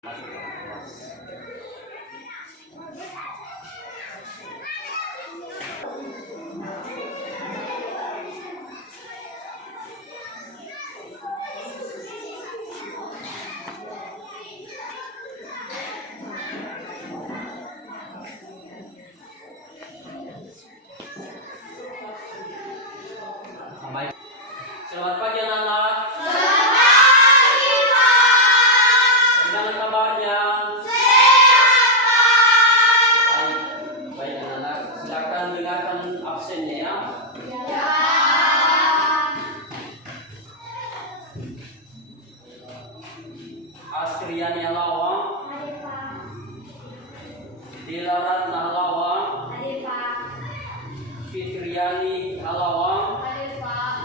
Masuk dalam kelas. Baik. Selamat pagi anak-anak. Selamat pagi, Pak. Gimana kabarnya? Sehat, Pak. Baik, baik anak-anak. Silakan dengarkan absennya ya. Ya. Astriani Halawang, Ada, Pak. Dilaratna Halawang, Ada, Pak. Fitriani Halawang, Ada, Pak.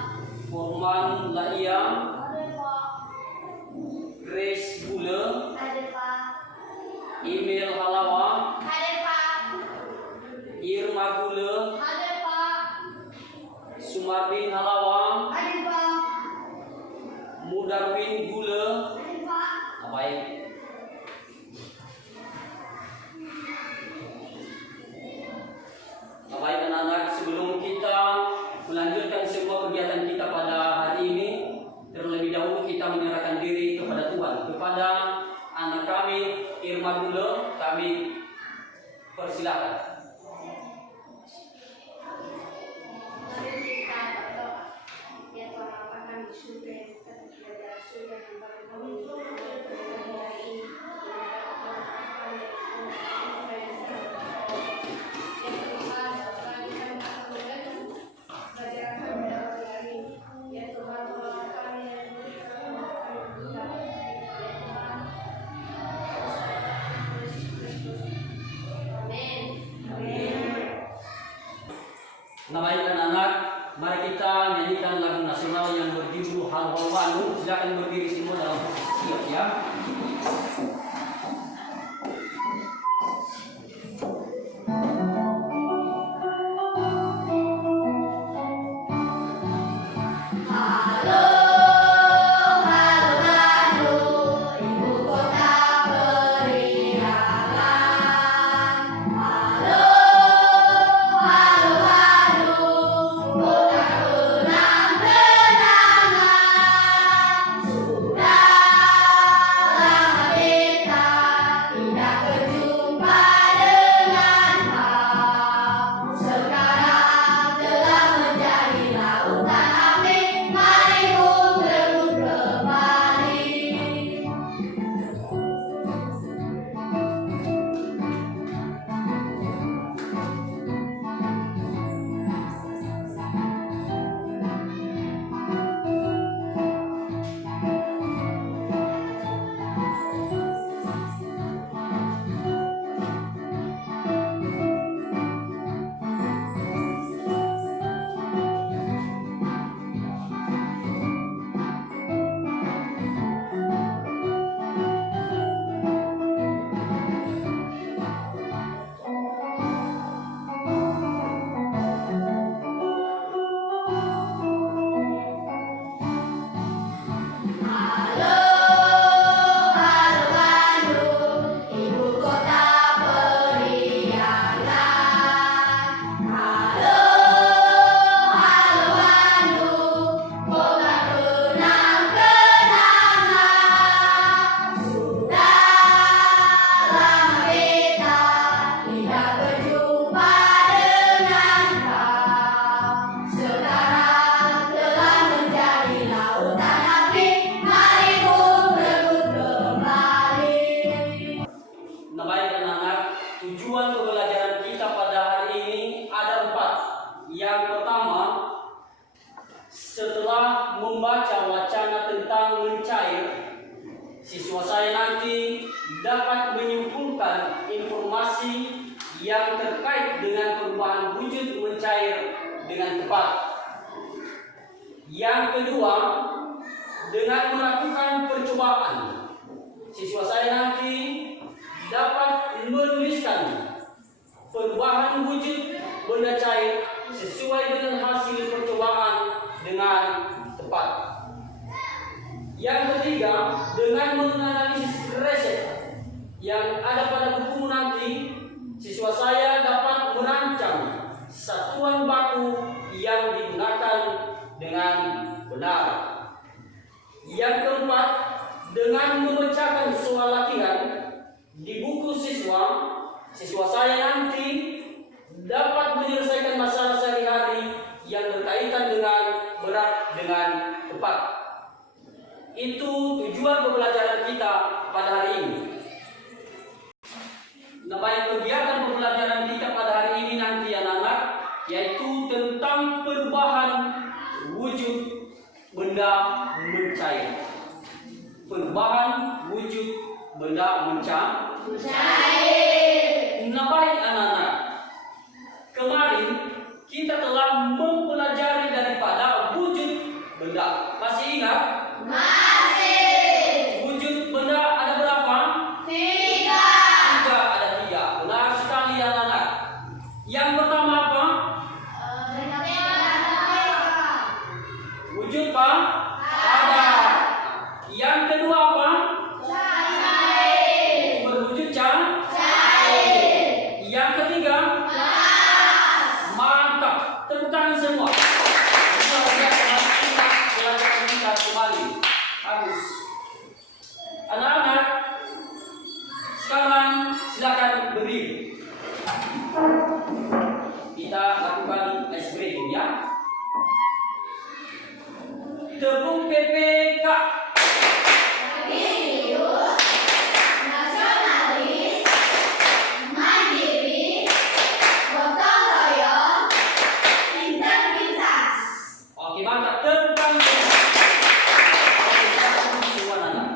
Forman Laiyang, Ada, Pak. Grace Bule, Ada, Pak. Emil Halawang, Ada, Pak. Irma Bule, Ada, Pak. Sumarbin Halawang, Ada, Pak. Mudarwin Bule. Ada, Pak. Baik. Baik anak-anak, sebelum kita melanjutkan semua kegiatan kita pada hari ini, terlebih dahulu kita menyerahkan diri kepada Tuhan. Kepada anak kami Irma Bule, kami persilakan. Mari kita berdoa. Ya Tuhan, Bapa kami syukur atas segala surga yang Bapa kami berikan hari ini. Baik anak-anak, mari kita nyanyikan lagu nasional yang berjudul Halwawanu. Silakan berdiri semua dalam posisi siap ya. Halo, halo, ibu kota berialan. Halo, kota kenang-kenangan. Sudah lama kita tidak berjumpa dengan kau. Sekarang telah menjadi lautan api. Mari pun berebut kembali. Halo, Bandung, ibu kota periangan. Halo, Bandung, kota kenang-kenangan. Sudah lama kita tidak berjumpa dengan kau. Sekarang telah menjadi lautan api. Mari pun berebut kembali. Nah, baik anak-anak, tujuan pembelajaran kita pada hari ini ada 4. Yang pertama, setelah membaca wacana tentang mencair, siswa saya nanti dapat menyimpulkan informasi yang terkait dengan perubahan wujud mencair dengan tepat. Yang kedua, dengan melakukan percobaan, siswa saya nanti dapat menuliskan perubahan wujud benda cair sesuai dengan hasil percobaan dengan tepat. Yang ketiga, dengan menganalisis resep yang ada pada buku nanti, siswa saya dapat merancang satuan baku yang digunakan dengan benar. Yang keempat, dengan memecahkan soal latihan di buku siswa saya nanti dapat menyelesaikan masalah sehari-hari yang berkaitan dengan berat dengan tepat. Itu tujuan pembelajaran kita pada hari ini. Nah, baik kegiatan pembelajaran kita pada hari ini nanti anak-anak, yaitu tentang perubahan wujud benda mencair. Perubahan wujud benda mencair. Nah, baik anak-anak, kemarin kita telah mempelajari daripada wujud benda. Masih ingat? Masih. Wujud benda ada berapa? 3. Ada 3. Benar sekali anak-anak. Yang pertama apa? Wujud apa? Ada. Yang kedua apa? Berwujud cair. Yang ketiga? Mantap. Tepuk tangan semua. Kita kembali. Habis. Anak-anak, sekarang silakan berdiri. Kita lakukan ice breaking ya. Tepung PPK. Serius, nasionalis, mandiri, gotong royong, integritas. Oke, mantap. Tepuk tangan. Oke, kita tunggu semua anak.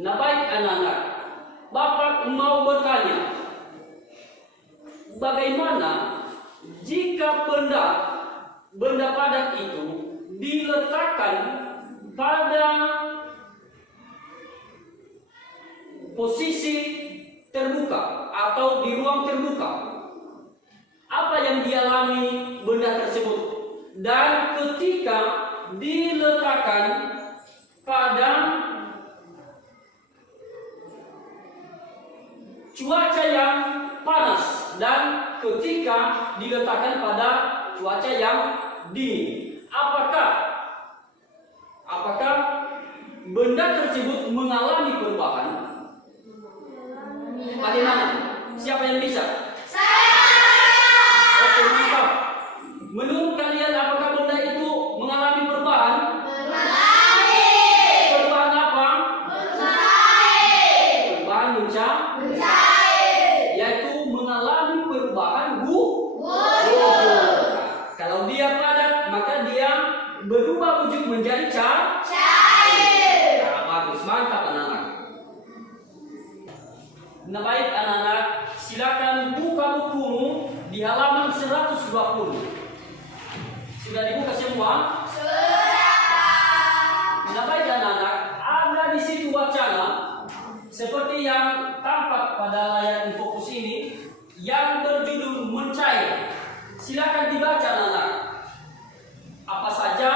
Nah, baik anak-anak. Bapak mau bertanya, bagaimana jika benda padat itu diletakkan pada posisi terbuka atau di ruang terbuka? Apa yang dialami benda tersebut? Dan ketika diletakkan pada cuaca yang panas dan ketika diletakkan pada cuaca yang dingin, apakah benda tersebut mengalami perubahan? Bagaimana? Siapa yang bisa? Oke, mantap. Menurut kalian apakah benda itu mengalami perubahan? Perubahan apa? Perubahan mencair. Yaitu mengalami perubahan wujud. Kalau dia padat, maka dia berubah wujud menjadi cair. Nah, bagus, mantap anak-anak. Nah, baik anak-anak, silakan buka bukumu di halaman 120. Sudah dibuka semua? Nah, baik anak-anak, ada di situ wacana seperti yang tampak pada layar infokus ini yang berjudul mencair. Silakan dibaca anak-anak. Apa saja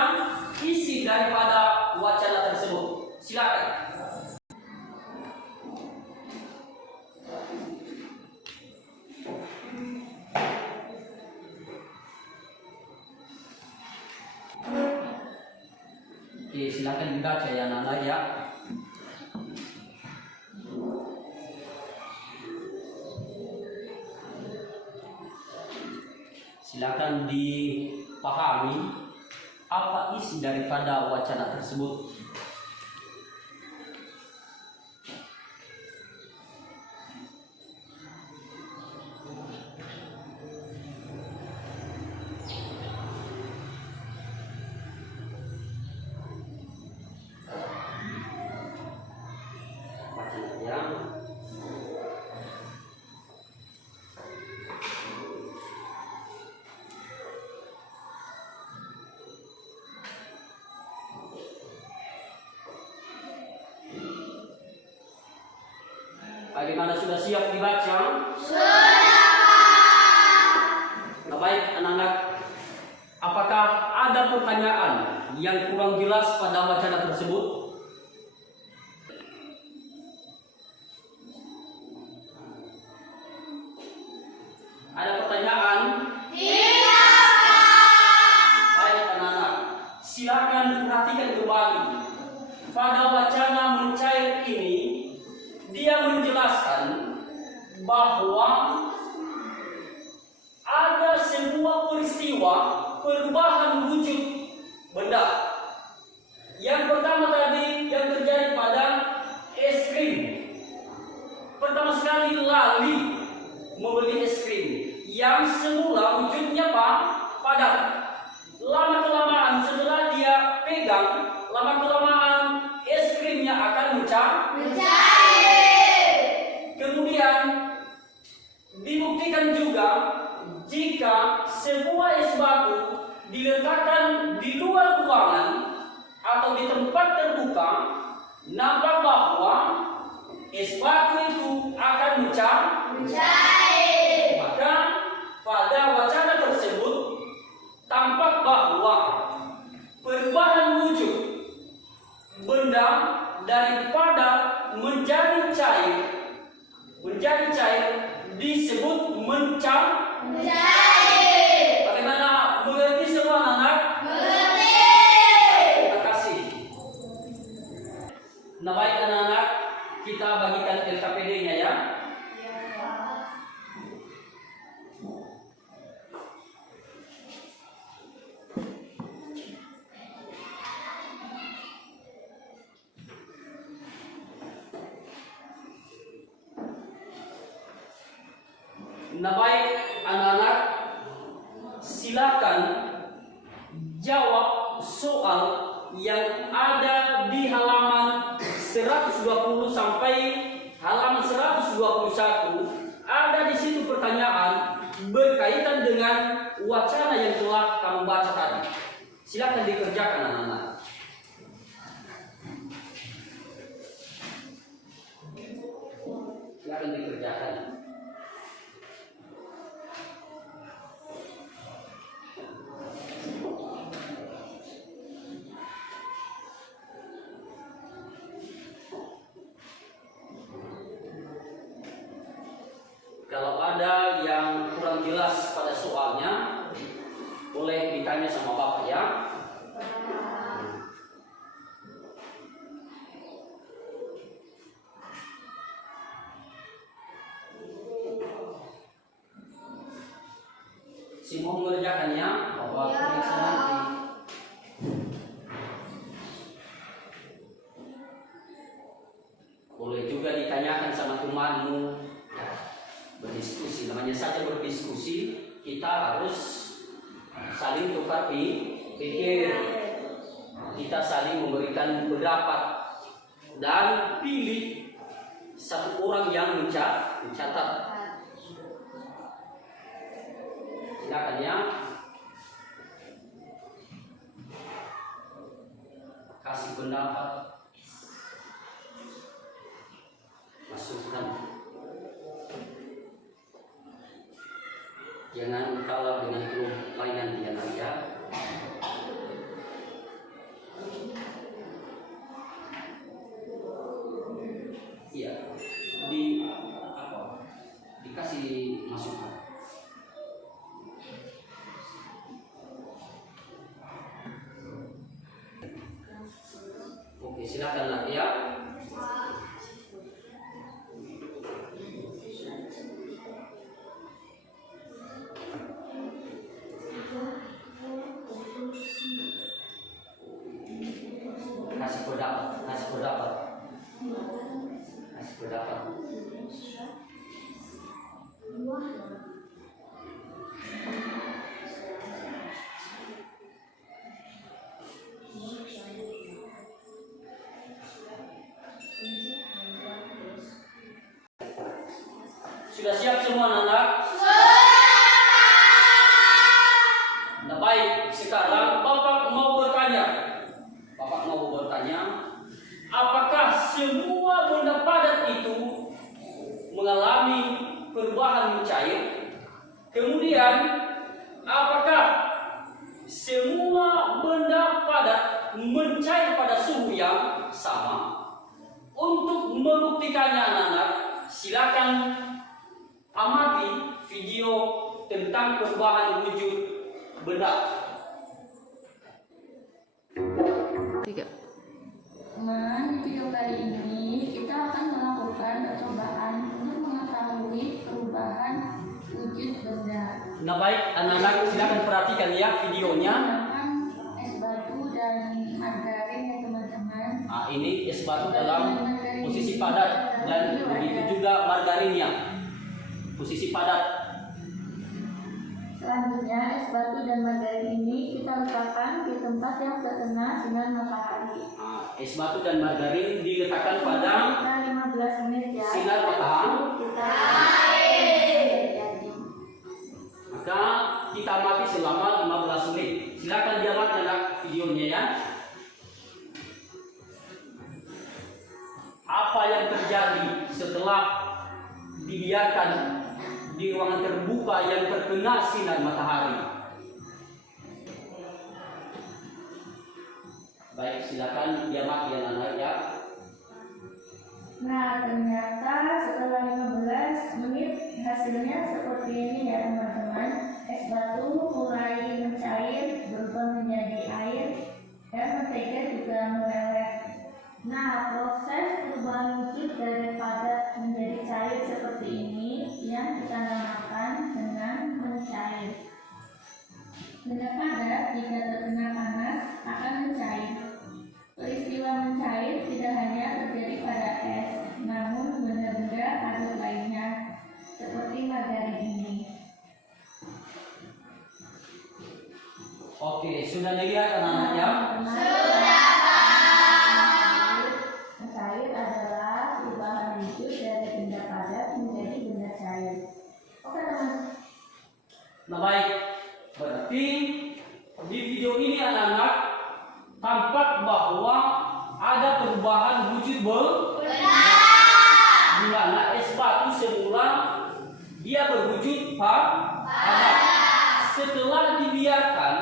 isi daripada wacana tersebut? Silakan. Oke, silakan dibaca ya anak-anak ya. Silakan dipahami apa isi daripada wacana tersebut. Wacana yang bagaimana, sudah siap dibaca? Nah, baik anak-anak, apakah ada pertanyaan yang kurang jelas pada wacana tersebut? daripada menjadi cair disebut mencair. Bagaimana mengerti semua anak? Mengerti. Terima kasih. Nah baik anak-anak, kita bagikan LKPD-nya ya. Nah baik anak-anak, silakan jawab soal yang ada di halaman 120 sampai halaman 121. Ada di situ pertanyaan berkaitan dengan wacana yang telah kamu baca tadi. Silakan dikerjakan anak-anak. Silakan dikerjakan. Kalau ada yang kurang jelas pada soalnya, boleh ditanya sama Bapak ya. Si mau mengerjakan ya, Bapak periksa nanti. Boleh juga ditanyakan sama temanmu. Berdiskusi, namanya saja berdiskusi, kita harus saling tukar pikir, kita saling memberikan pendapat dan pilih satu orang yang mencatat. Silakan ya, kasih pendapat, masukkan. Jangan kalah dengan grup lain nanti ya. Iya, dikasih masukan. Oke, silakan lah ya. Kasih pendapat. Sudah siap semua anak-anak? Nah baik, sekarang Bapak mau bertanya. Apakah semua benda padat itu mengalami perubahan mencair? Kemudian, apakah semua benda padat mencair pada suhu yang sama? Untuk membuktikannya anak-anak, silakan amati video tentang perubahan wujud benda. Teman, video kali ini kita akan melakukan percobaan untuk mengetahui perubahan wujud benda. Nah baik anak-anak, silakan perhatikan ya videonya. Menggunakan es batu dan margarin ya teman-teman. Nah, ini es batu dalam posisi padat dan begitu juga margarinnya posisi padat. Selanjutnya es batu dan margarin ini kita letakkan di tempat yang terkena sinar matahari. Nah, es batu dan margarin diletakkan pada Kita 15 menit ya. sinar matahari. Kita Maka kita amati selama 15 menit. Silakan diamati anak videonya ya. Apa yang terjadi setelah dibiarkan di ruangan terbuka yang terkena sinar matahari? Baik, silakan diamati anak-anak ya. Nah, proses perubahan wujud dari padat menjadi cair seperti ini yang kita namakan dengan mencair. Benda padat jika terkena panas akan mencair. Peristiwa mencair tidak hanya terjadi pada es, namun benda-benda padat lainnya seperti margarin ini. Oke, sudah dilihat anak-anak ya? Mencair adalah perubahan wujud dari benda padat menjadi benda cair. Oke teman. Nah baik, berarti di video ini anak-anak tampak bahwa ada perubahan wujud di mana es batu semula dia berwujud padat. Setelah dibiarkan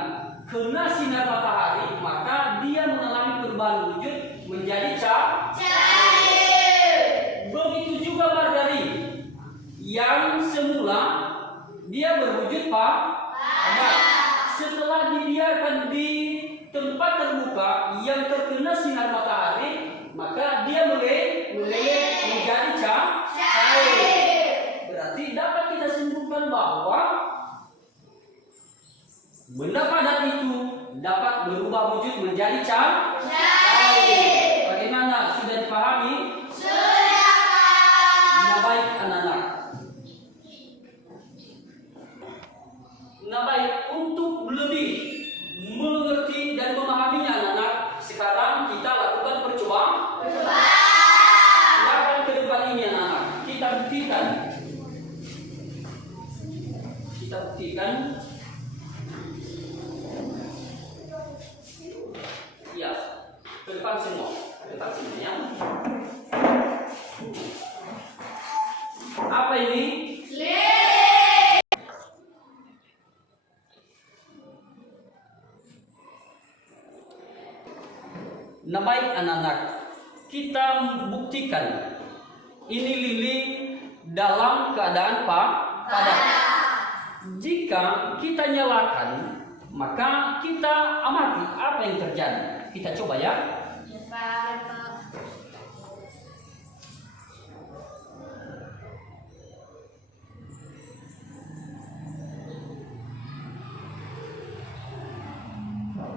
kena sinar matahari, maka dia mengalami perubahan wujud menjadi cair. Begitu juga margarin yang semula dia berwujud padat. Setelah dibiarkan di tempat terbuka yang terkena sinar matahari, maka dia meleleh menjadi cair. Berarti dapat kita simpulkan bahwa benda padat itu dapat berubah wujud menjadi cair. Bagaimana? Sudah dipahami? Sudah, Pak. Nah baik anak-anak. Nah baik, untuk lebih mengerti dan memahaminya anak-anak, sekarang kita lakukan percobaan. Silakan ke depan ini anak-anak. Kita buktikan. Ya, ke depan semua. Ke depan semua ya. Apa ini? Nah baik anak-anak, kita buktikan ini lilin dalam keadaan padat. Jika kita nyalakan, maka kita amati apa yang terjadi. Kita coba ya.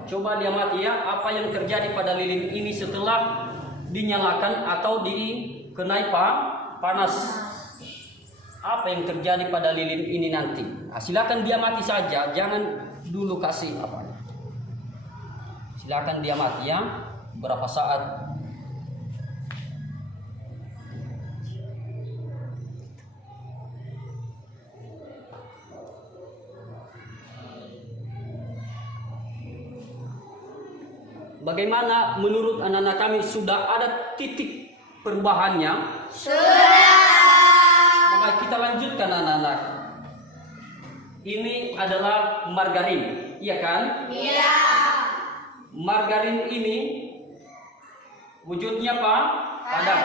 Coba diamati ya, apa yang terjadi pada lilin ini setelah dinyalakan atau dikenai panas. Apa yang terjadi pada lilin ini nanti? Nah, silakan diamati saja, jangan dulu kasih apa. Silakan diamati ya, berapa saat. Bagaimana menurut anak-anak kami, sudah ada titik perubahannya? Sudah. Maka kita lanjutkan anak-anak. Ini adalah margarin, iya kan? Iya. Margarin ini wujudnya padat.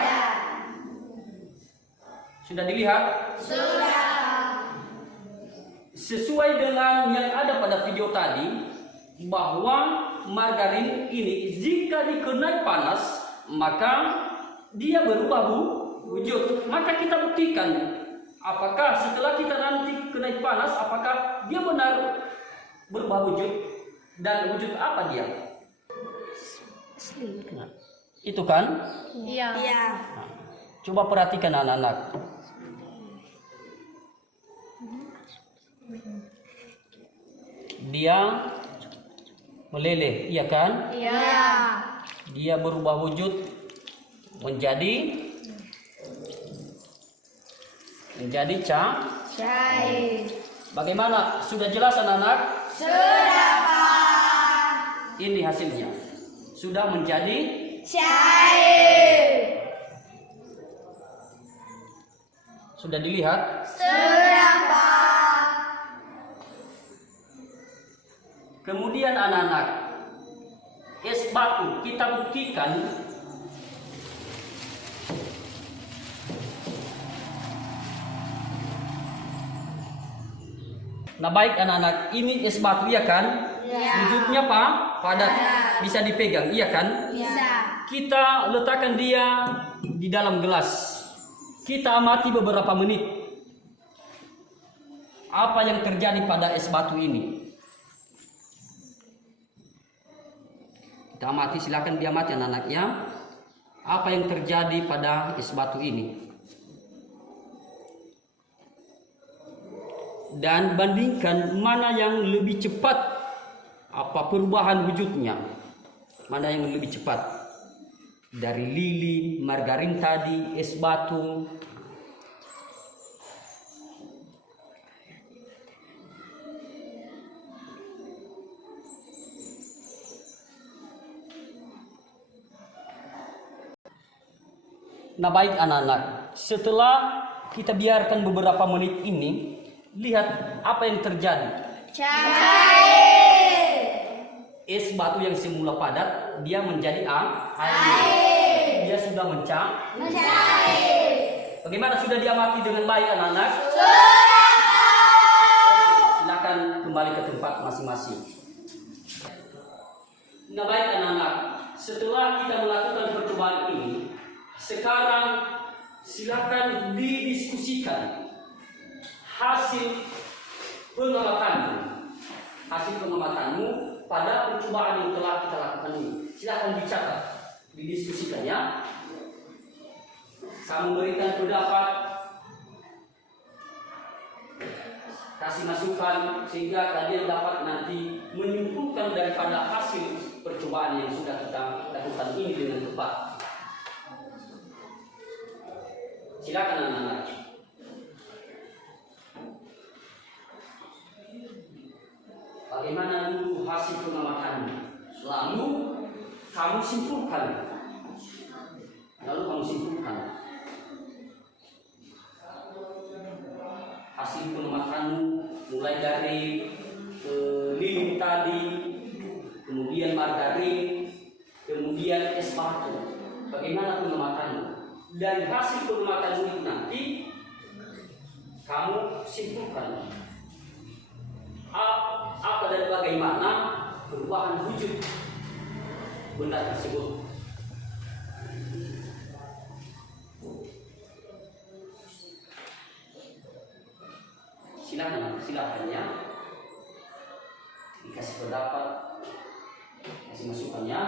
Sudah dilihat? Sudah. Sesuai dengan yang ada pada video tadi, bahwa margarin ini jika dikenai panas maka dia berubah wujud. Maka kita buktikan apakah setelah kita nanti kenai panas apakah dia benar berubah wujud, dan wujud apa dia? Nah, itu kan? Iya. Nah, coba perhatikan anak-anak. Dia meleleh, iya kan? Iya. Dia berubah wujud menjadi Cair. Bagaimana? Sudah jelas anak-anak? Sudah, Pak. Ini hasilnya. Sudah menjadi Cair. Sudah dilihat? Sudah, Pak. Kemudian anak-anak, es batu kita buktikan Nah baik anak-anak, ini es batu ya kan? Ya. Wujudnya padat, bisa dipegang, iya kan? Bisa. Kita letakkan dia di dalam gelas. Kita amati beberapa menit. Apa yang terjadi pada es batu ini? Kita amati, silakan diamati anak-anak ya. Apa yang terjadi pada es batu ini? Dan bandingkan mana yang lebih cepat, apa perubahan wujudnya, mana yang lebih cepat, dari lilin, margarin tadi, es batu. Nah baik anak-anak, setelah kita biarkan beberapa menit ini, lihat apa yang terjadi. Cair. Es batu yang semula padat, dia menjadi air. Dia sudah mencair. Bagaimana, sudah diamati dengan baik anak-anak? Sudah. Silakan kembali ke tempat masing-masing. Nah baik anak-anak, setelah kita melakukan percobaan ini, sekarang silakan didiskusikan hasil pengamatanmu pada percobaan yang telah kita lakukan ini. Silakan dicatat, didiskusikan ya. Kamu berikan pendapat, kasih masukan sehingga kalian dapat nanti menyimpulkan daripada hasil percobaan yang sudah kita lakukan ini dengan tepat. Silakan anak-anak. Bagaimana dulu hasil pengamatanmu? Lalu kamu simpulkan. Hasil pengamatanmu mulai dari lilin tadi, kemudian margarin, kemudian es batu. Bagaimana pengamatanmu? Dari hasil pengamatanmu itu nanti kamu simpulkan apa dan bagaimana perubahan wujud benda tersebut. Silakan ya, dikasih pendapat, kasih masukannya.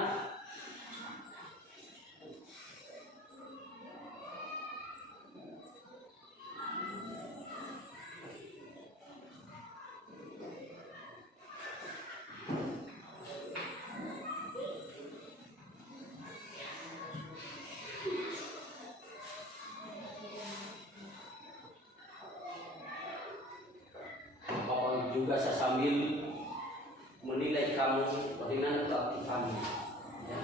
Juga saya sambil menilai kamu bagaimana keaktifanmu, ya,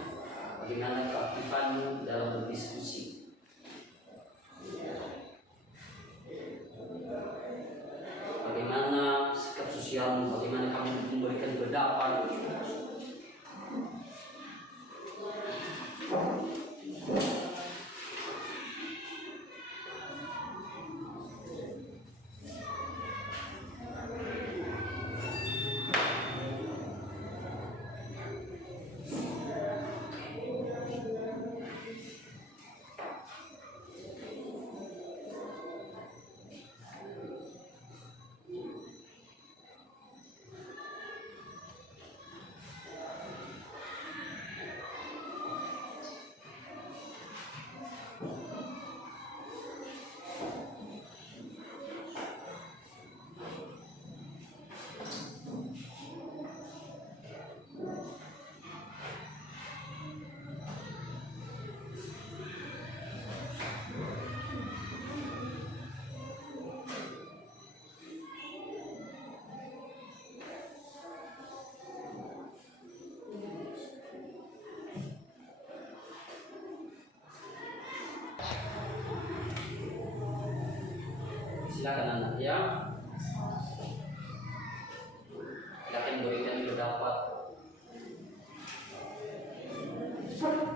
bagaimana keaktifanmu dalam berdiskusi, bagaimana sikap sosialmu, bagaimana kamu memberikan pendapat. Silakan anak ya, silakan berikan pendapat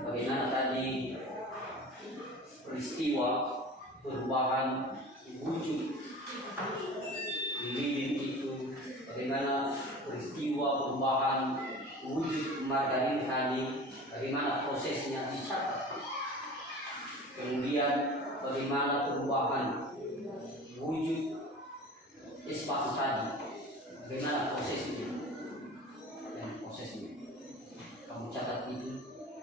bagaimana tadi peristiwa perubahan wujud lilin itu, bagaimana peristiwa perubahan wujud margarin tadi, bagaimana prosesnya dicatat, kemudian bagaimana perubahan wujud ispat tadi, bagaimana prosesnya dan prosesnya. Kamu catat itu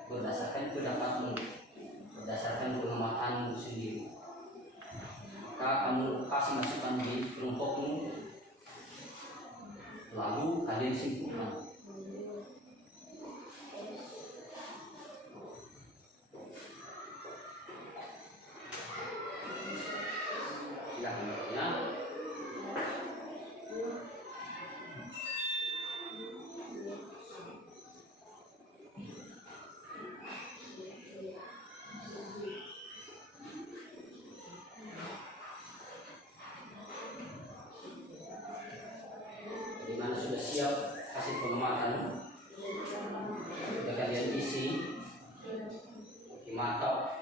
berdasarkan pendapatmu, berdasarkan pengamatanmu sendiri. Maka kamu kasih masukan di kelompokmu, lalu kalian simpulkan. Ya. Bagaimana sudah siap hasil pengamatan? Sudah kalian isi? Oke, mantap.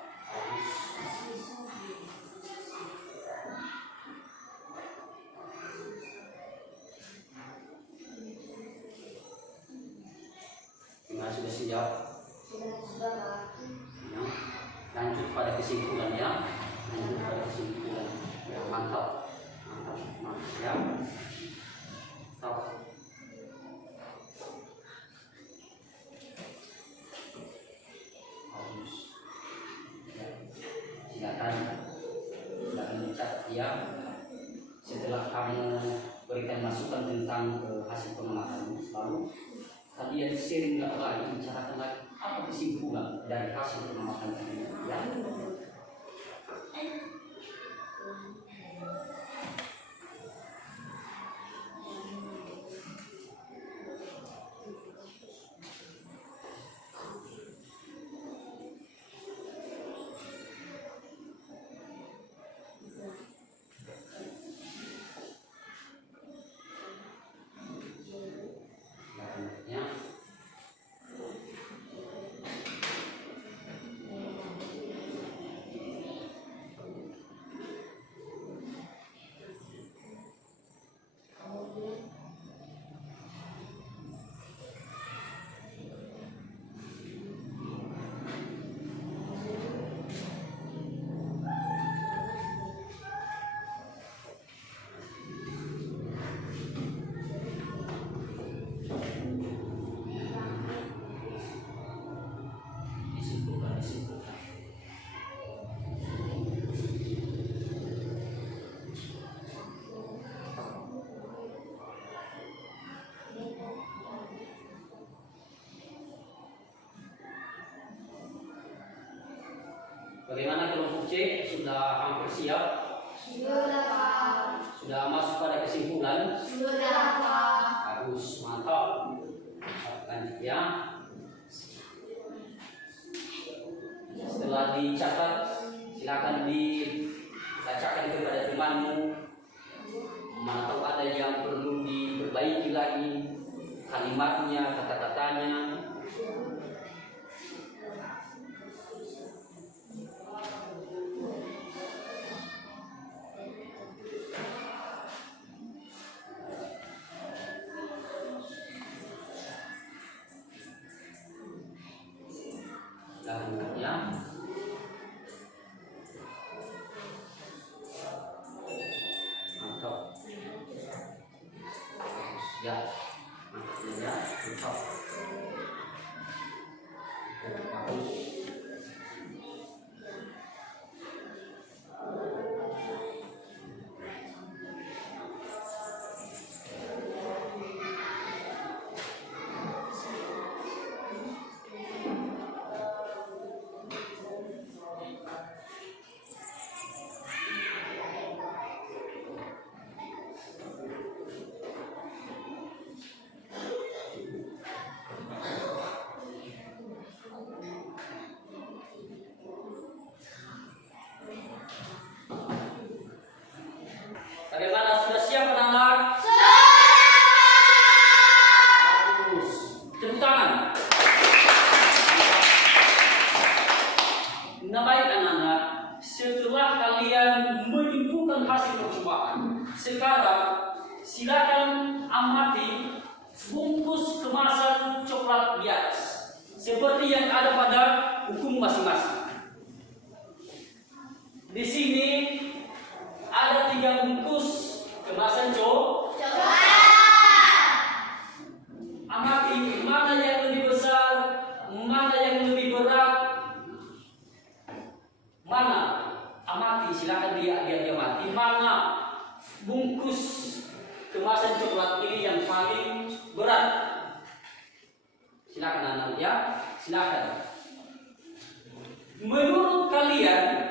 Gimana sudah siap? Ya. Lanjut pada kesimpulan ya. Lanjut pada kesimpulan. Ya, mantap. Mantap. Mantap ya. Mantap. Bagus. Ya. Silakan dicat ya. Setelah kamu berikan masukan tentang hasil pengamatan, lalu kalian sharing lagi, bicarakan lagi apa kesimpulan dari hasil pengamatan tadi ya. Ya. Disimpulkan. Bagaimana kelompok C? Sudah hampir siap? Sudah, Pak. Sudah masuk pada kesimpulan? Sudah, Pak. Bagus, mantap. Lanjut ya. Setelah dicatat, silakan dibacakan kepada temanmu. Mana tahu ada yang perlu diperbaiki lagi, kalimatnya, kata-katanya. Lanjut ya. Mantap. Ya. Mantap ya. Mantap. Bagus. Bagaimana, sudah siap anak-anak? Bagus. Tepuk tangan. Nah, baik anak-anak, setelah kalian menyimpulkan hasil percobaan, sekarang silakan amati bungkus kemasan coklat bias seperti yang ada pada hukum masing-masing. Di sini ada 3 bungkus kemasan coklat. Amati mana yang lebih besar, mana yang lebih berat, mana? Amati, silakan dia amati mana bungkus kemasan coklat ini yang paling berat. Silakan anak ya, silakan. Menurut kalian,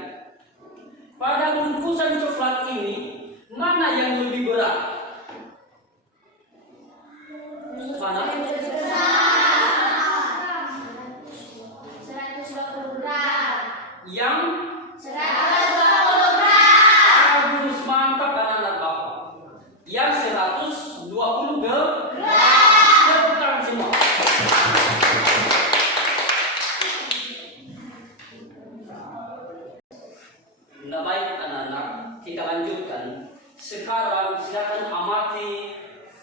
pada bungkusan coklat ini mana yang lebih berat? Mana? 120 gram. Yang 120 gram. bagus, mantap anak-anak bapak. Yang 120 gram. Tepuk tangan semua. Nah, baik anak-anak, kita lanjutkan. Sekarang silakan amati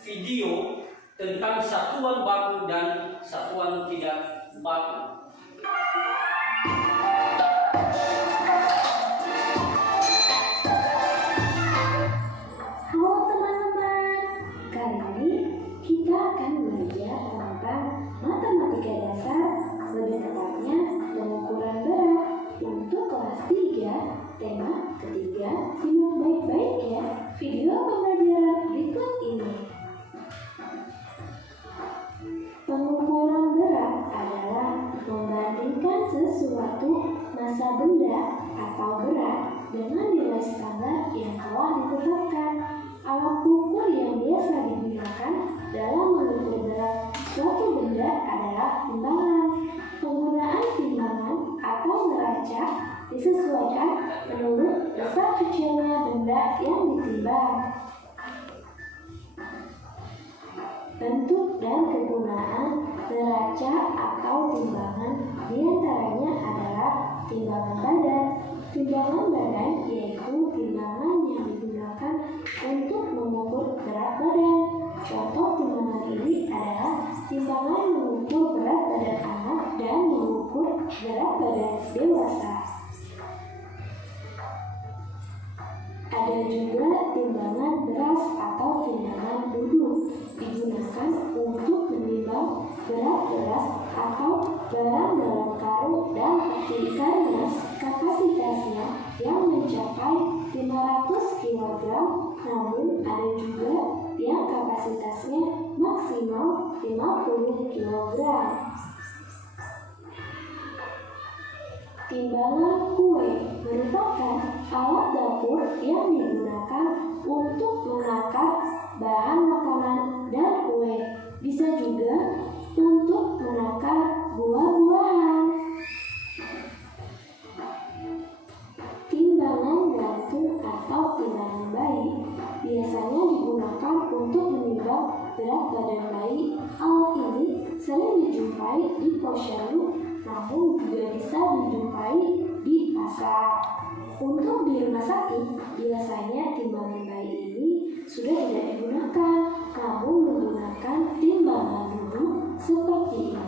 video tentang satuan baku dan satuan tidak baku. Halo teman-teman, kali ini kita akan belajar tentang matematika dasar, lebih tepatnya pengukuran berat untuk kelas 3, tema ketiga. Simak baik-baik ya video pembelajaran berikut ini. Pengukuran berat adalah membandingkan sesuatu massa benda atau berat dengan nilai standar yang telah ditetapkan. Alat ukur yang biasa digunakan dalam mengukur berat suatu benda adalah timbangan. Penggunaan timbangan atau neraca disesuaikan menurut besar kecilnya benda yang ditimbang. Bentuk dan kegunaan neraca atau timbangan diantaranya adalah timbangan badan. Timbangan badan yaitu timbangan yang digunakan untuk mengukur berat badan. Contoh timbangan ini adalah timbangan mengukur berat badan anak dan mengukur berat badan dewasa. Ada juga timbangan beras atau timbangan duduk, digunakan untuk menimbang berat beras atau barang dalam karung dan peti karena kapasitasnya yang mencapai 500 kg, namun ada juga yang kapasitasnya maksimal 50 kg. Timbangan kue merupakan alat dapur yang digunakan untuk menakar bahan makanan dan kue. Bisa juga untuk menakar buah-buahan. Timbangan gantung atau timbangan bayi biasanya digunakan untuk menimbang berat badan bayi. Alat ini sering dijumpai di posyandu, namun juga bisa dijumpai di pasar. Untuk di rumah sakit, biasanya timbangan bayi ini sudah tidak digunakan, namun menggunakan timbangan duduk seperti ini.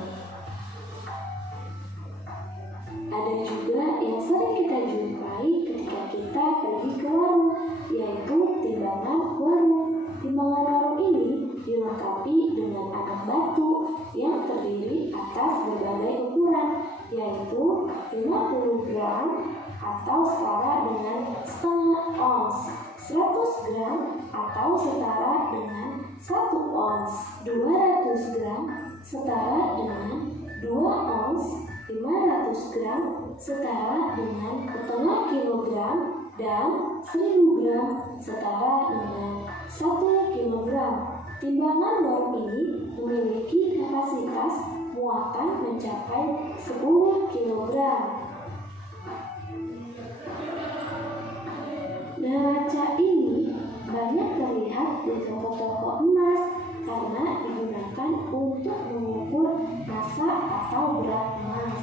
Ada juga yang sering kita jumpai ketika kita pergi ke warung, yaitu timbangan warung. Timbangan warung ini dilengkapi dengan anak batu yang terdiri atas berbagai ukuran, yaitu 50 gram atau setara dengan setengah ons, 100 gram atau setara dengan 1 ons, 200 gram setara dengan 2 ons, 500 gram setara dengan setengah kilogram, dan 1000 gram setara dengan 1 kilogram. Timbangan warung ini memiliki kapasitas muatan mencapai 10 kilogram. Neraca ini banyak terlihat di toko-toko emas karena digunakan untuk mengukur massa atau berat emas.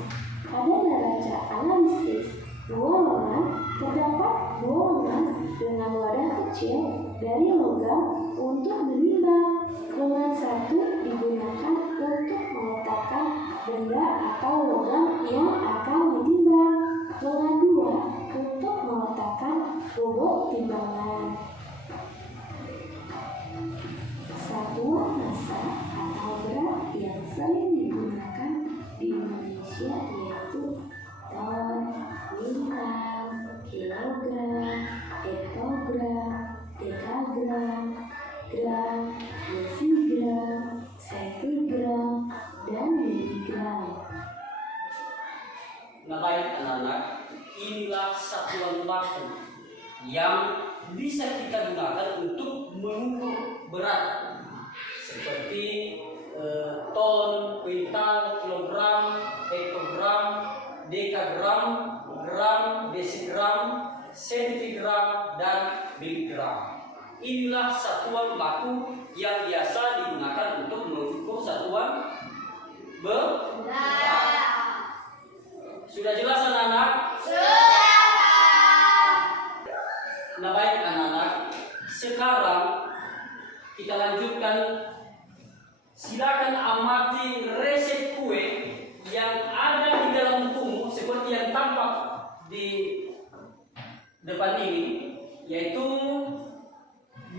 Pada neraca analisis dua lengan, terdapat dua lengan dengan wadah kecil dari logam untuk menimbang. Lengan 1 satu digunakan untuk meletakkan benda atau logam yang akan ditimbang. Lengan dua untuk meletakkan bobot timbangan. Satuan massa atau berat yang sering digunakan di Indonesia yaitu ton, kilogram, kilogram, hektogram, dekagram, gram, desigram, sentigram, dan miligram. Nah baik anak-anak, inilah satuan baku yang bisa kita gunakan untuk mengukur berat seperti ton, kuintal, kilogram, hektogram, dekagram, gram, desigram, sentigram, dan miligram. Inilah satuan baku yang biasa digunakan untuk mengukur satuan berat. Sudah jelas anak-anak? Nah baik anak-anak, sekarang kita lanjutkan. Silakan amati resep kue yang ada di dalam buku seperti yang tampak di depan ini, yaitu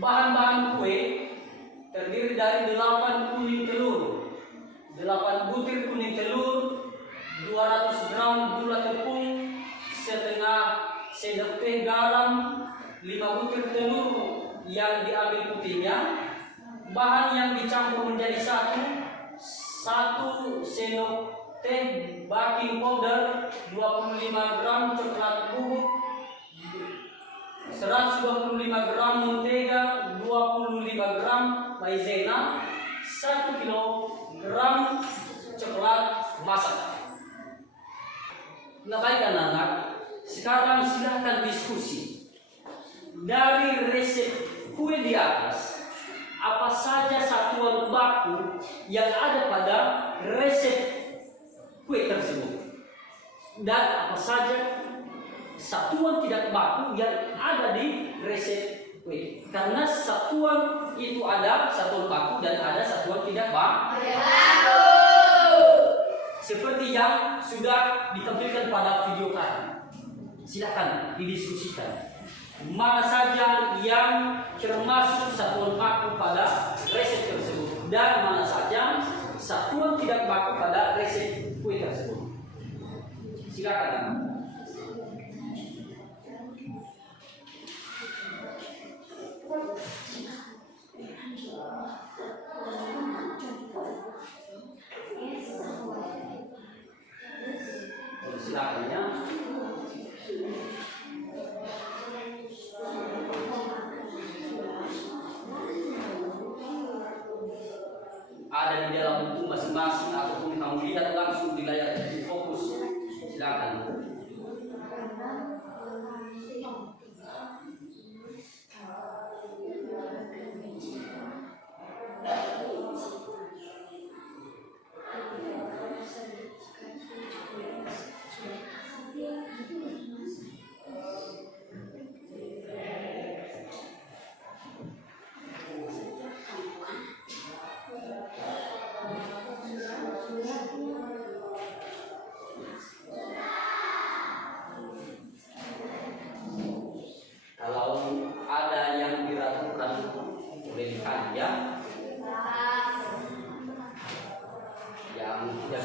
bahan-bahan kue terdiri dari 8 kuning telur, 8 butir kuning telur, 200 gram gula tepung, setengah sendok teh garam, 5 butir telur yang diambil putihnya, bahan yang dicampur menjadi satu sendok teh baking powder, 25 gram coklat bubuk, 125 gram mentega, 25 gram maizena, 1 kilogram coklat masak. Nah baik anak-anak, sekarang silahkan diskusi. Dari resep kue di atas, apa saja satuan baku yang ada pada resep kue tersebut, dan apa saja satuan tidak baku yang ada di resep kue. Karena satuan itu ada satuan baku dan ada satuan tidak baku. Seperti yang sudah ditampilkan pada video tadi. Silakan didiskusikan. Mana saja yang termasuk satuan baku pada resep tersebut dan mana saja satuan tidak baku pada resep kue tersebut. Silakan. Silakan ya. Ada di dalam buku masing-masing ataupun kamu lihat langsung di layar itu fokus. Silakan.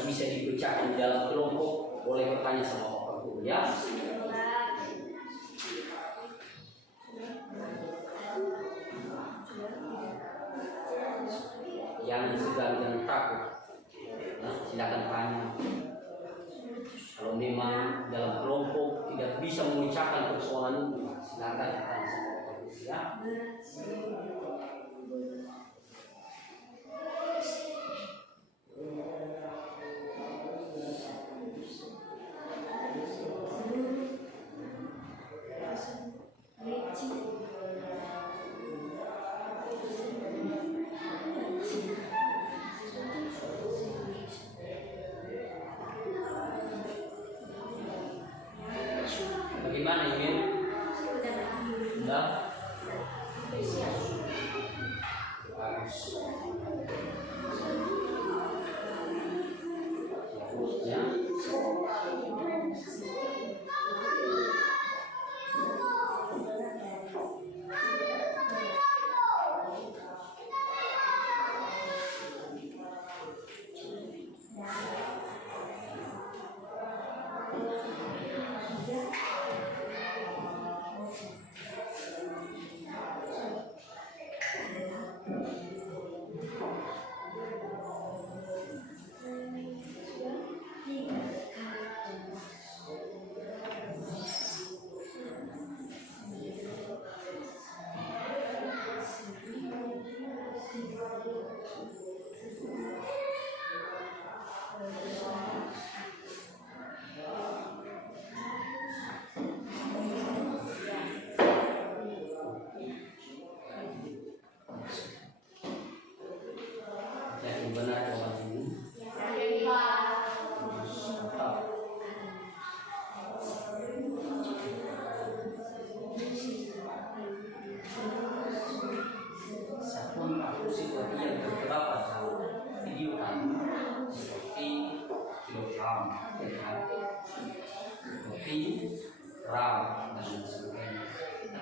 Bisa dibacakan di dalam kelompok, boleh bertanya sama Pak Guru ya. Yang segan dan takut, nah, silakan tanya. Kalau memang dalam kelompok tidak bisa mengucapkan persoalan itu, silakan tanya sama Pak Guru ya. Bagaimana ini? Sudah? Bagus.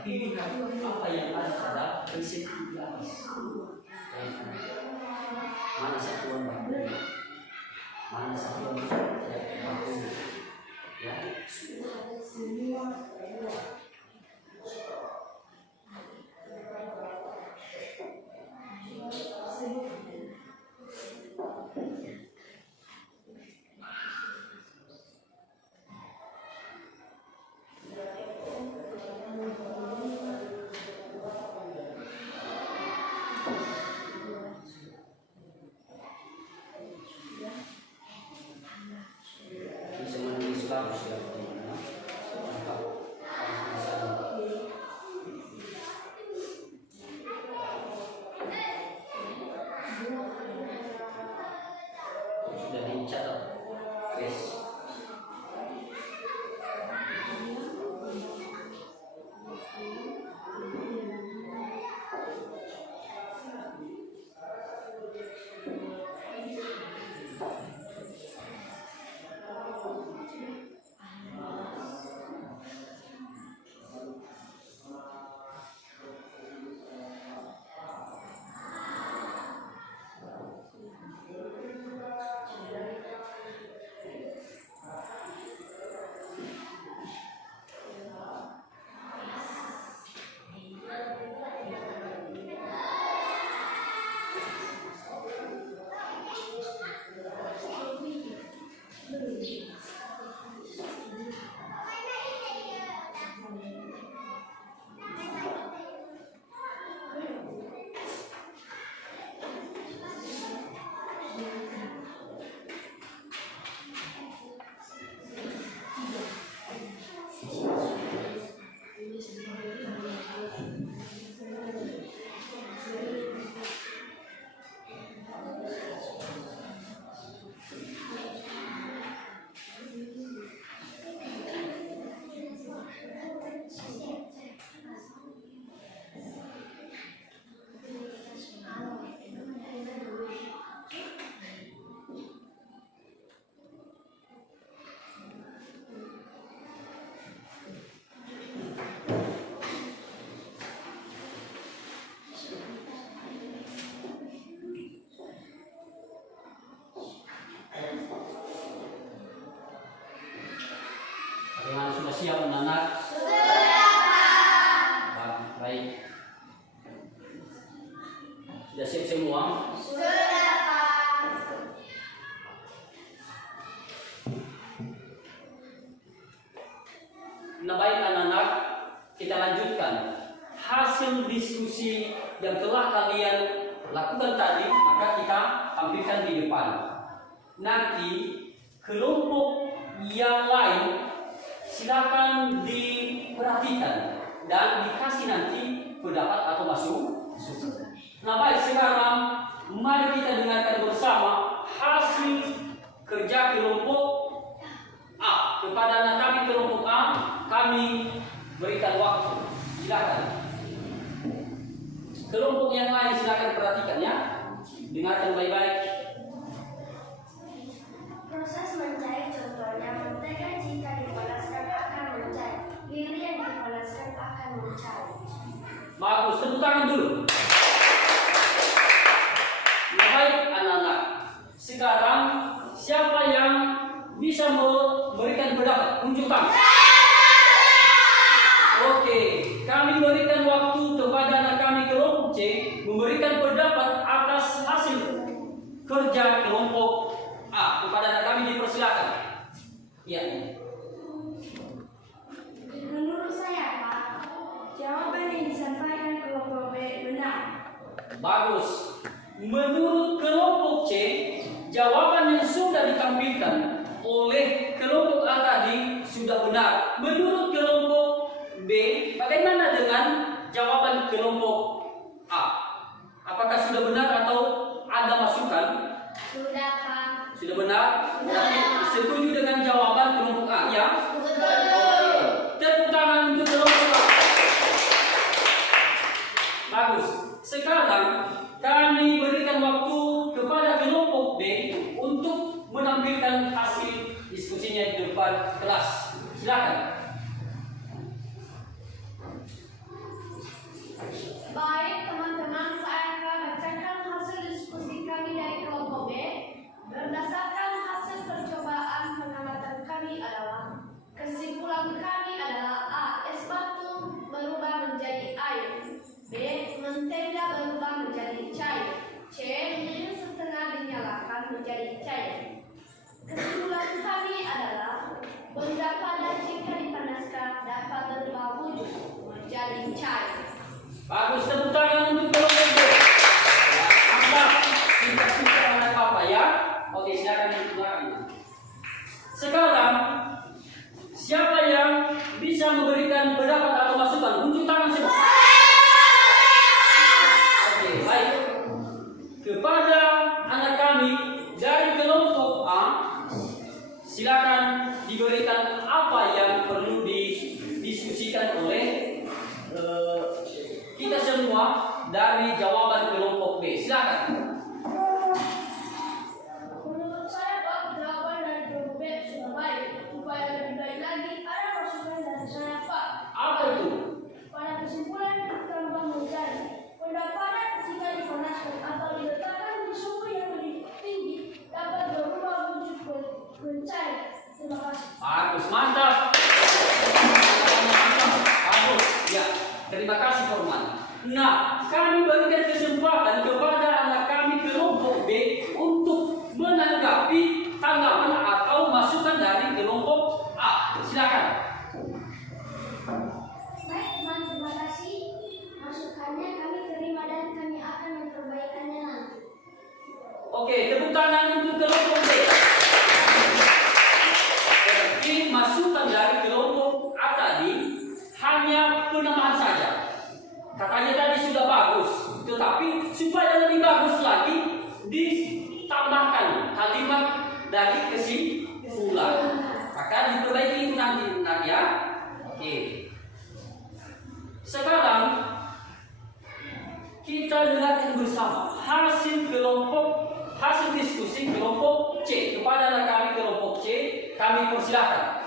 tapi lihat apa yang ada pada riset di atas. Mana satuan bakunya? Mana satuan bakunya? Ya. Sudah dicatat, guys. Bagaimana, sudah siap anak-anak? Baik. Sudah siap semua? Nah, baik anak-anak, kita lanjutkan hasil diskusi yang telah kalian lakukan tadi, maka kita tampilkan di depan. Nanti kelompok yang lain silakan diperhatikan dan dikasih nanti pendapat atau masukan. Nah, baik, sekarang mari kita dengarkan bersama hasil kerja kelompok A. Kepada anak kami kelompok A, kami berikan waktu. Silakan. Kelompok yang lain silakan perhatikan ya. Dengarkan baik-baik. Proses mencair contohnya, mentega jika dipanaskan akan mencair, lili yang dipanaskan akan mencair. Bagus, tepuk tangan dulu. Nah, baik anak-anak. Sekarang siapa yang bisa memberikan pendapat? Tunjukkan. Oke, kami berikan waktu kepada anak kami kelompok C memberikan pendapat atas hasil kerja kelompok A. Kepada anak kami dipersilakan. Ya. Menurut saya, Pak, jawaban yang disampaikan kelompok B benar. Bagus. Menurut kelompok C, jawaban yang sudah ditampilkan oleh kelompok A tadi sudah benar. Menurut kelompok B, bagaimana dengan jawaban kelompok A? Apakah sudah benar atau ada masukan? Sudah, Pak. Sudah benar? Berarti setuju dengan jawaban kelompok A, ya? Betul. Tepuk tangan untuk kelompok A. Bagus. Sekarang kami berikan waktu kepada kelompok B untuk menampilkan hasil diskusinya di depan kelas. Silakan. Benda padat jika dipanaskan dapat berubah wujud menjadi cair. Bagus, tepuk tangan untuk kelompok B. Angkat kita oleh Papa ya. Oke, silakan digunakan. Sekarang siapa yang bisa memberikan pendapat atau masukan? Unjuk tangan semua. Oke, baik. Kepada anak kami dari kelompok A, silakan diberikan apa yang perlu didiskusikan oleh kita semua dari jawaban kelompok B. Silakan. Menurut saya Pak, jawaban dari kelompok B sudah baik. Supaya lebih baik lagi, ada masukan dari saya Pak. Apa itu? Pada kesimpulan tambah mencari pendapatan jika dipanaskan atau diletakkan di suhu yang lebih tinggi dapat berubah wujud mencair. Terima kasih. Bagus, mantap. Bagus, ya. Terima kasih Forman. Nah, kami berikan kesempatan kepada anak kami kelompok B untuk menanggapi tanggapan atau masukan dari kelompok A. Silakan. Baik teman, terima kasih. Masukannya kami terima dan kami akan memperbaikannya nanti. Oke, tepuk tangan untuk kelompok B. Berarti masukan dari kelompok A tadi hanya penambahan saja. Katanya tadi sudah bagus, tetapi supaya lebih bagus lagi ditambahkan kalimat dari kesimpulan. Maka diperbaiki itu nanti ya. Oke. Sekarang kita dengarkan bersama hasil diskusi kelompok C. Kepada anak kami kelompok C, kami persilakan.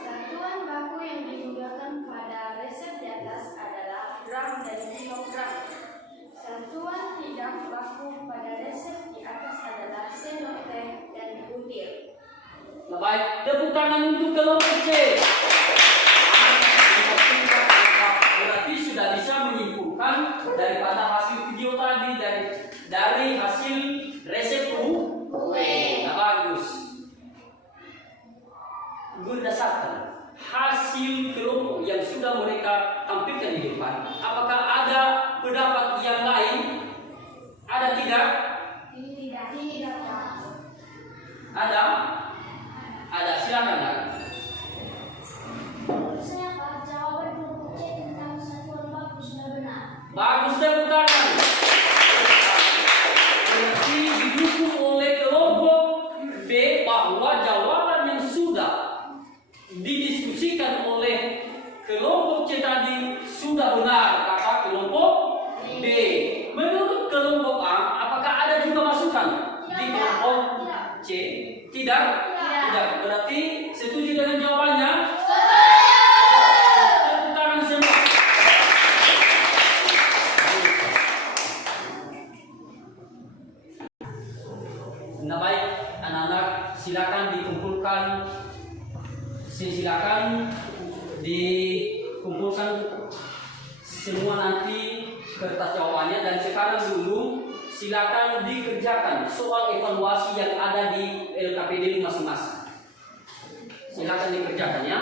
Satuan baku yang digunakan pada resep di atas adalah gram dan kilogram. Satuan tidak baku pada resep di atas adalah sendok teh dan butir. Baik, tepuk tangan untuk kelompok C. Berarti sudah bisa menyimpulkan daripada hasil video tadi dari hasil resep nah, bagus. Berdasarkan hasil kelompok yang sudah mereka tampilkan di depan, apakah ada pendapat yang lain? Ada tidak? Tidak Pak. Ada? Ada, silakan. Menurut saya Pak, jawaban kelompok C tentang satuan baku sudah benar. Bagus, tepuk tangan. Berarti didukung oleh kelompok B bahwa jawaban yang sudah didiskusikan oleh kelompok C tadi sudah benar, kata kelompok B. Menurut kelompok A, apakah ada juga masukan di kelompok C? Tidak? Tidak. Berarti setuju dengan jawabannya? Tepuk tangan semua. Nah baik, anak-anak silakan dikumpulkan. Silakan dikumpulkan semua nanti kertas jawabannya, dan sekarang dulu silakan dikerjakan soal evaluasi yang ada di LKPD masing-masing. Silakan dikerjakan ya.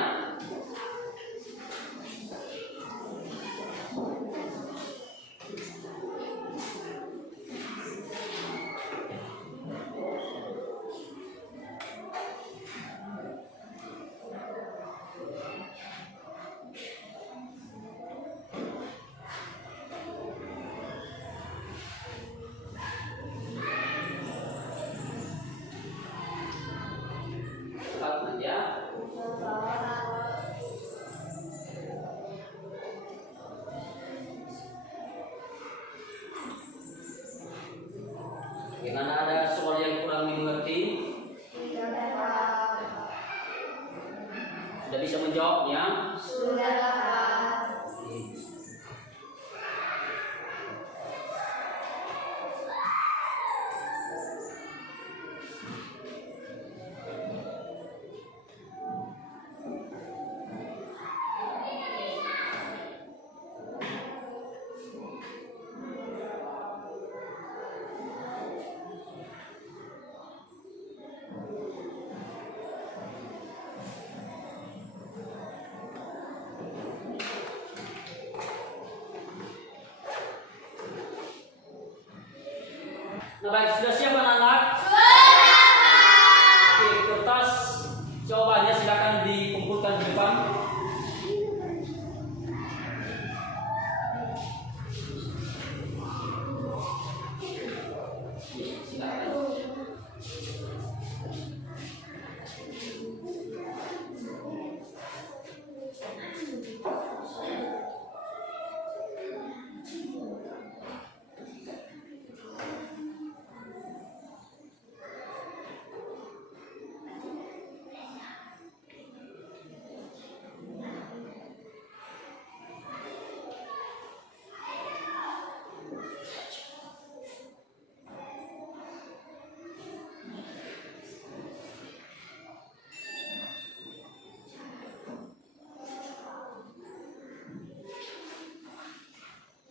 Bagaimana, ada soal yang kurang dimengerti? Sudah bisa menjawabnya? Sudah Pak. Nah baik, sudah siap anak-anak? Oke, kertas jawabannya silakan dikumpulkan di depan. Silakan.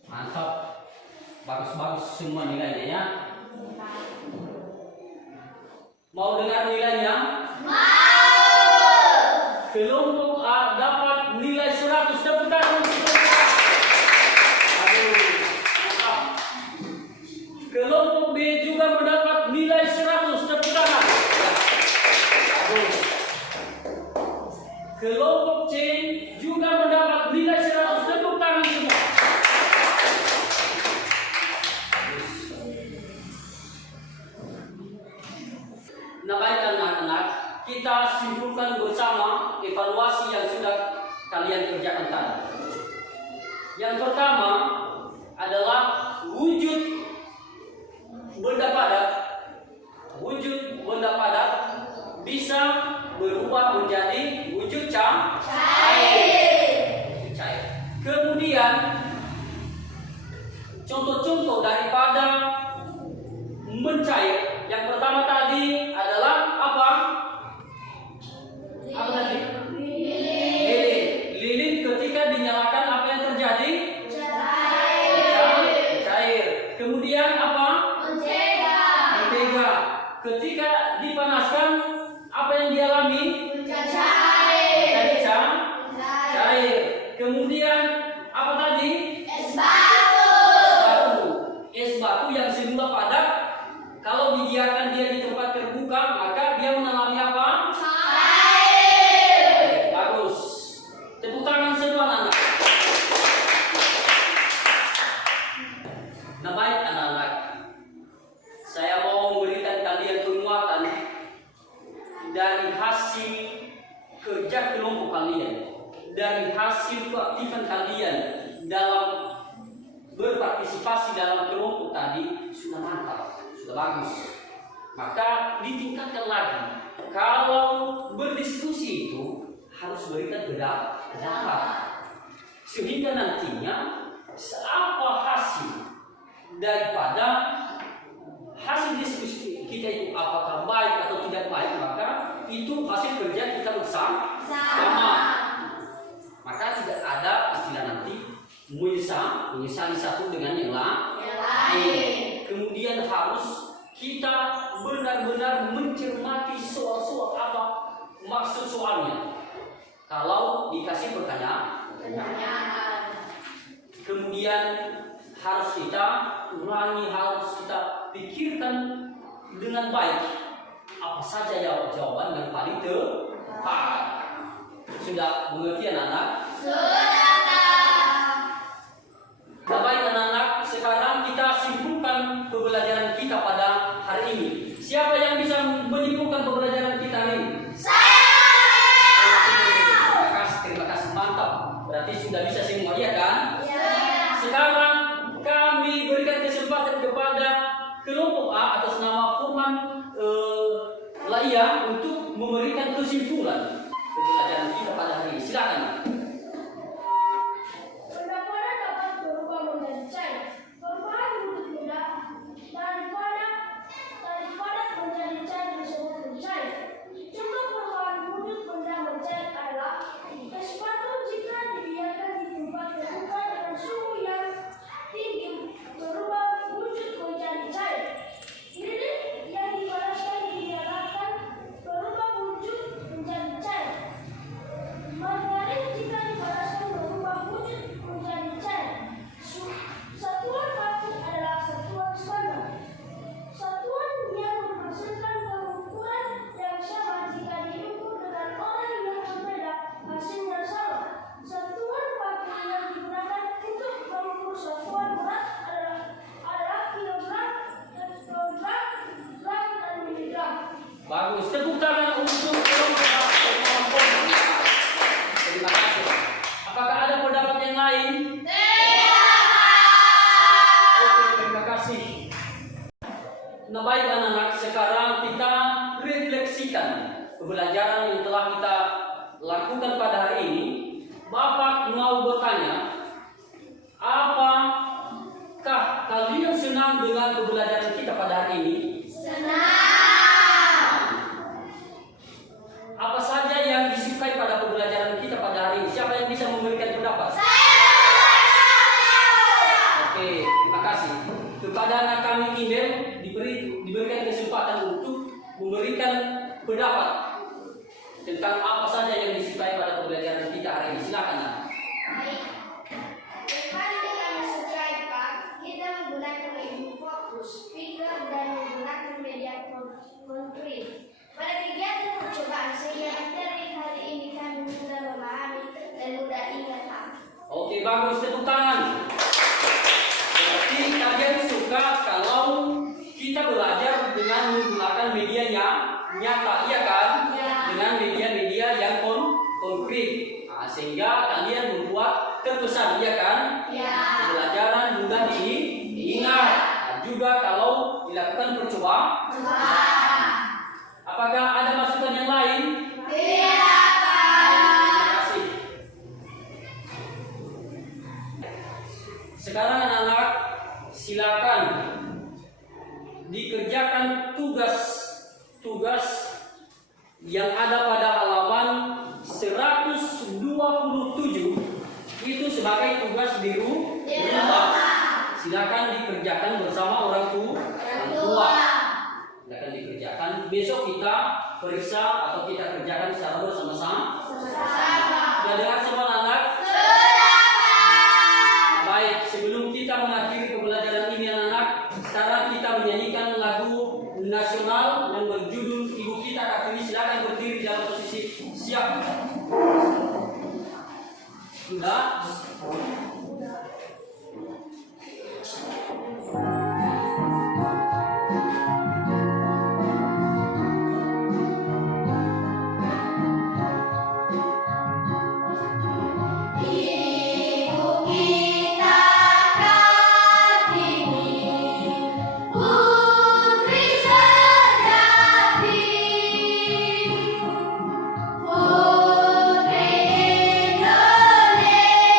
Mantap, bagus-bagus semua nilainya ya. Mau dengar nilainya? Kelompok A dapat nilai 100. Tepuk tangan untuk kelompok A. Aduh, mantap. Kelompok B juga mendapat nilai 100. Tepuk tangan. Aduh. Kelompok C juga mendapat nilai 100. Tepuk tangan semua. Nah baik anak-anak, kita simpulkan bersama evaluasi yang sudah kalian kerjakan tadi. Yang pertama adalah wujud benda padat. Wujud benda padat bisa berubah menjadi wujud cair. Kemudian contoh-contoh daripada mencair. Yang pertama tadi adalah apa? Apa tadi? Lilin ketika dinyalakan apa yang terjadi? Cair. Kemudian apa? Mentega. Ketika dipanaskan apa yang dialami? Menjadi cair. Kemudian apa tadi? Es batu yang semula padat, kalau dibiarkan dia di tempat terbuka, maka dia mengalami apa? Cair. Bagus. Tepuk tangan semua anak-anak. Nah baik anak-anak, saya mau memberikan kalian penguatan dari hasil kerja kelompok kalian, dari hasil keaktifan kalian dalam berpartisipasi dalam kelompok tadi sudah mantap, sudah bagus. Maka ditingkatkan lagi. Kalau berdiskusi itu harus berikan pendapat, sehingga nantinya apa hasil daripada hasil diskusi kita itu apakah baik atau tidak baik, maka itu hasil kerja kita bersama. Maka tidak ada istilah nanti menyesali satu dengan yang lain. Kemudian harus kita benar-benar mencermati soal-soal apa maksud soalnya. Kalau dikasih pertanyaan. Kemudian harus kita ulangi, harus kita pikirkan dengan baik apa saja jawaban yang paling tepat. Sudah mengerti anak-anak? Nah baik anak-anak, sekarang kita simpulkan pembelajaran kita pada hari ini. Siapa yang bisa menyimpulkan pembelajaran kita hari ini? Terima kasih, mantap. Berarti sudah bisa semua, ya kan? Sekarang kami berikan kesempatan kepada kelompok A atas nama Furman Laia untuk memberikan kesimpulan pembelajaran kita pada hari ini. Silakan. kasih. Nah baik anak-anak, sekarang kita refleksikan pembelajaran yang telah kita lakukan pada hari ini. Bapak mau bertanya, apakah kalian senang dengan pembelajaran kita pada hari ini? Senang. Apa saja yang disukai pada pembelajaran kita pada hari ini? Siapa yang bisa memberikan pendapat? Oke, terima kasih. Kepada anak kami Indel diberikan kesempatan untuk memberikan pendapat tentang apa saja yang disukai pada pembelajaran kita hari ini. Silakan. Nak. Baik. Kembali dengan sesuai Pak, kita menggunakan ibu fokus, speaker dan menggunakan media konkret. Pada kegiatan percobaan sehingga materi hari ini kami mudah memahami dan mudah ingat. Oke, bagus, tepuk tangan. Berarti kalian suka kalau kita belajar dengan menggunakan medianya nyata, iya kan? Ya. Dengan media-media yang konkret. Nah, sehingga kalian membuat terkesan, iya kan? Ya. Pembelajaran mudah diingat. Nah, juga kalau dilakukan percobaan. Apakah ada masukan yang lain? Tidak, Terima kasih. Sekarang anak-anak silakan dikerjakan tugas yang ada pada halaman 127 itu sebagai tugas di rumah. Silakan dikerjakan bersama orang tua. Silakan dikerjakan. Besok kita periksa atau kita kerjakan secara bersama-sama. Sudah dengar semua anak? Baik, sebelum kita mengakhiri pembelajaran ini anak-anak, sekarang kita menyanyikan lagu nasional yang berjudul Ibu Kita Kartini. Silakan berdiri dalam posisi siap. Sudah? Ibu kita Kartini, putri sejati, putri Indonesia.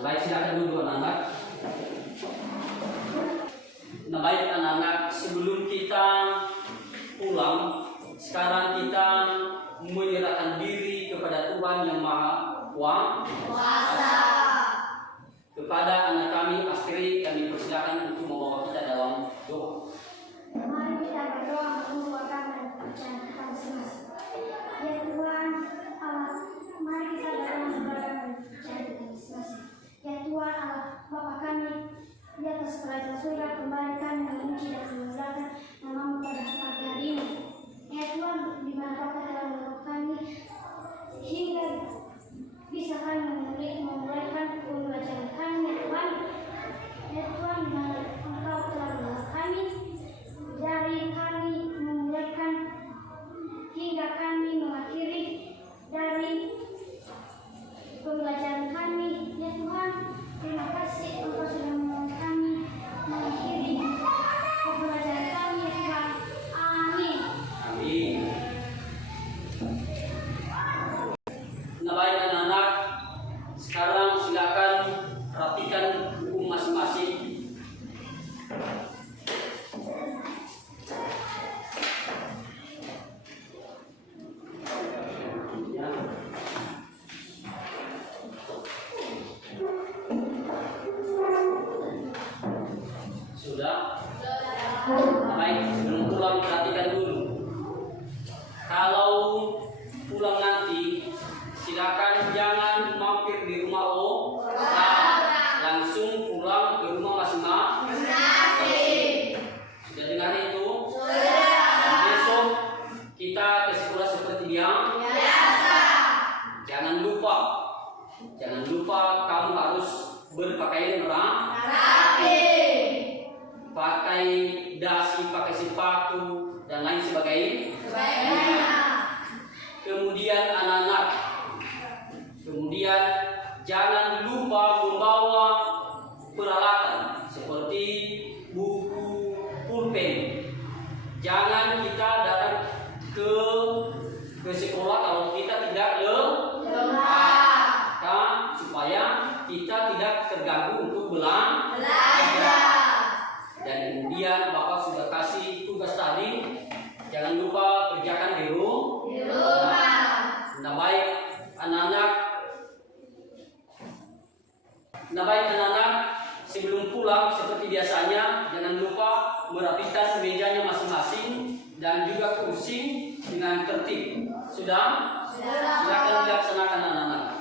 Baik, silakan dulu anak-anak. Nah baik anak-anak, sebelum kita pulang, sekarang kita menyerahkan diri kepada Tuhan yang Maha Kuasa. Kepada anak kami Astri, kami persilakan untuk membawa kita dalam doa. Mari kita berdoa menguatkan dan percaya kita masing-masing. Ya Tuhan Allah, mari kita berdoa menguatkan dan percaya kita masing-masing. Ya Tuhan Allah, Bapa kami di atas kerajaan surga, kembali kami memuji dan memuliakan namamu pada pagi hari ini. Ya Tuhan, di mana Bapa telah menolong kami hingga bisa kami memulaikan pembelajaran kami, ya Tuhan. Ya Tuhan, di mana Engkau telah menolong kami dari kami memulaikan hingga kami mengakhiri dari pembelajaran kami, ya Tuhan. Terima kasih Engkau sudah menolong kami mengakhiri pembelajaran kami, ya Tuhan. Amin. Amin. Nah baik anak-anak, sekarang silakan perhatikan buku masing-masing. Ya. Sudah? Nah, baik, sebelum pulang perhatikan dulu. Kalau pulang nanti, silakan jangan mampir di rumah orang, langsung pulang ke rumah masing-masing. Sudah dengar itu? Dan besok kita ke sekolah seperti biasa. Jangan lupa kamu harus berpakaian rapi. Pakai dasi, pakai sepatu dan lain sebagainya. Kemudian anak-anak, jangan lupa membawa peralatan seperti buku, pulpen. Jangan kita datang ke sekolah kalau kita tidak lengkap, supaya kita tidak terganggu untuk belajar. Dan kemudian Bapak sudah kasih tugas tadi, jangan lupa kerjakan di rumah. Nah baik anak-anak, sebelum pulang seperti biasanya jangan lupa merapikan mejanya masing-masing dan juga kursi dengan tertib. Sudah? Silakan dilaksanakan anak-anak.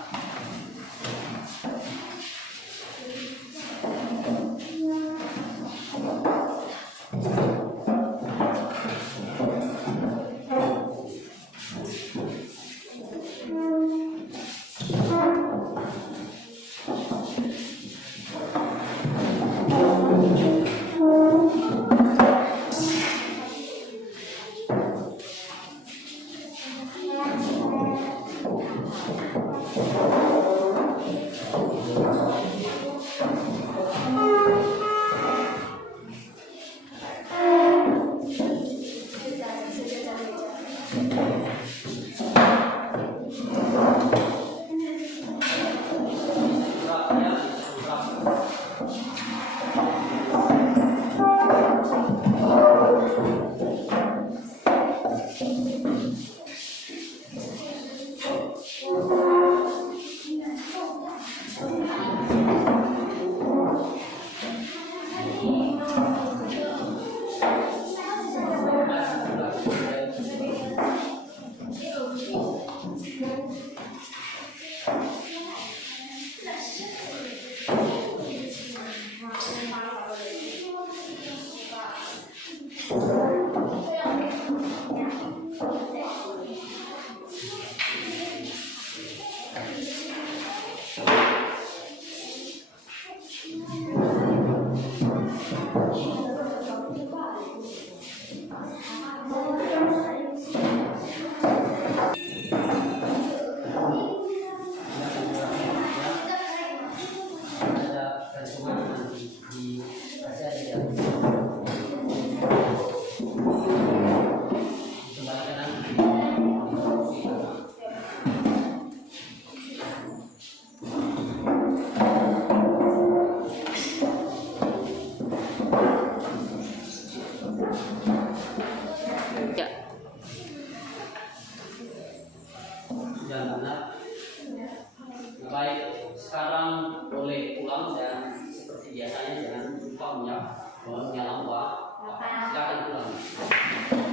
Baik, sekarang boleh pulang dan seperti biasanya jangan lupa menyalakan. Silakan pulang.